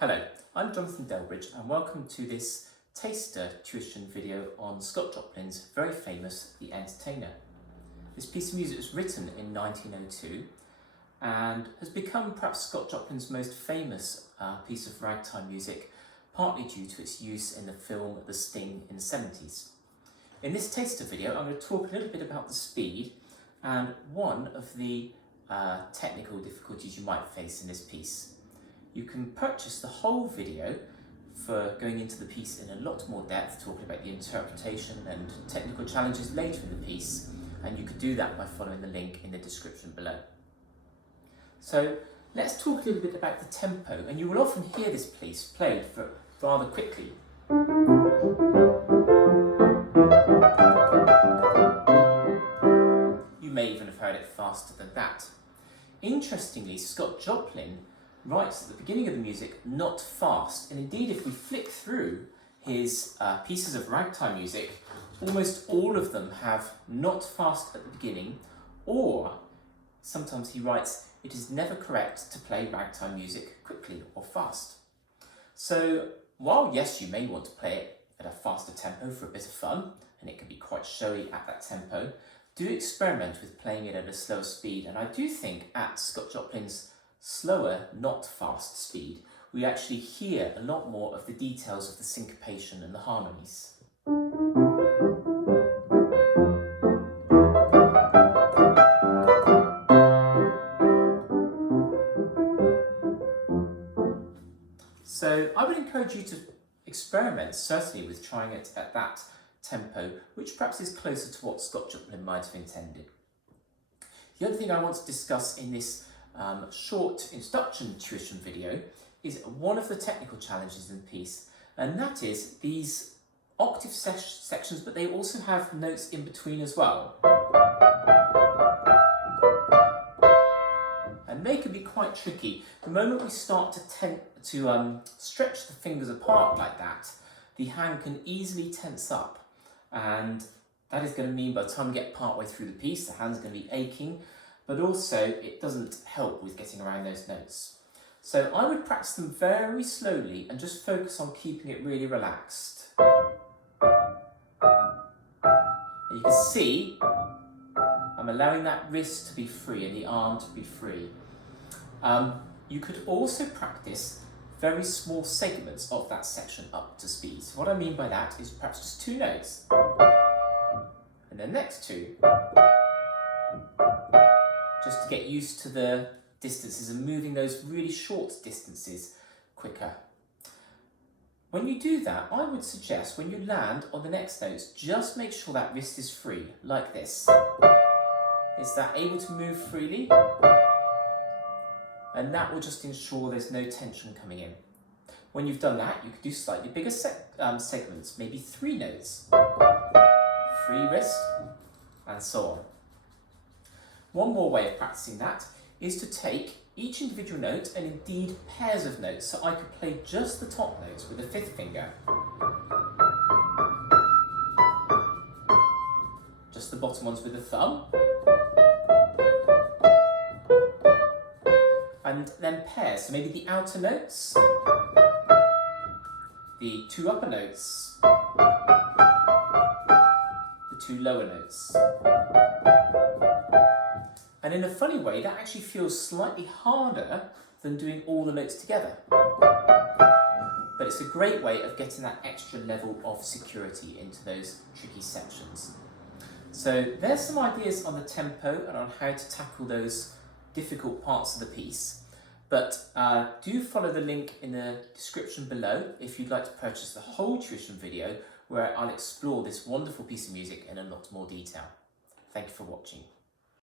Hello, I'm Jonathan Delbridge and welcome to this taster tuition video on Scott Joplin's very famous The Entertainer. This piece of music was written in 1902 and has become perhaps Scott Joplin's most famous piece of ragtime music, partly due to its use in the film The Sting in the 70s. In this taster video, I'm going to talk a little bit about the speed and one of the technical difficulties you might face in this piece. You can purchase the whole video for going into the piece in a lot more depth, talking about the interpretation and technical challenges later in the piece, and you could do that by following the link in the description below. So let's talk a little bit about the tempo, and you will often hear this piece played rather quickly. You may even have heard it faster than that. Interestingly, Scott Joplin writes at the beginning of the music, not fast. And indeed, if we flick through his pieces of ragtime music, almost all of them have not fast at the beginning, or sometimes he writes, it is never correct to play ragtime music quickly or fast. So while yes, you may want to play it at a faster tempo for a bit of fun, and it can be quite showy at that tempo, do experiment with playing it at a slower speed. And I do think at Scott Joplin's slower, not fast speed, we actually hear a lot more of the details of the syncopation and the harmonies. So I would encourage you to experiment, certainly, with trying it at that tempo, which perhaps is closer to what Scott Joplin might have intended. The other thing I want to discuss in this short introduction tuition video is one of the technical challenges in the piece, and that is these octave sections, but they also have notes in between as well. And they can be quite tricky. The moment we start to stretch the fingers apart like that, the hand can easily tense up, and that is going to mean by the time we get part way through the piece, the hand's going to be aching, but also it doesn't help with getting around those notes. So I would practice them very slowly and just focus on keeping it really relaxed. And you can see I'm allowing that wrist to be free and the arm to be free. You could also practice very small segments of that section up to speed. So what I mean by that is perhaps just two notes, and the next two, just to get used to the distances and moving those really short distances quicker. When you do that, I would suggest when you land on the next notes, just make sure that wrist is free, like this. Is that able to move freely? And that will just ensure there's no tension coming in. When you've done that, you could do slightly bigger segments, maybe 3 notes. Free wrist, and so on. One more way of practicing that is to take each individual note, and indeed pairs of notes, so I could play just the top notes with the 5th finger, just the bottom ones with the thumb, and then pairs, so maybe the outer notes, the 2 upper notes, the 2 lower notes. And in a funny way, that actually feels slightly harder than doing all the notes together. But it's a great way of getting that extra level of security into those tricky sections. So there's some ideas on the tempo and on how to tackle those difficult parts of the piece. But do follow the link in the description below if you'd like to purchase the whole tuition video, where I'll explore this wonderful piece of music in a lot more detail. Thank you for watching.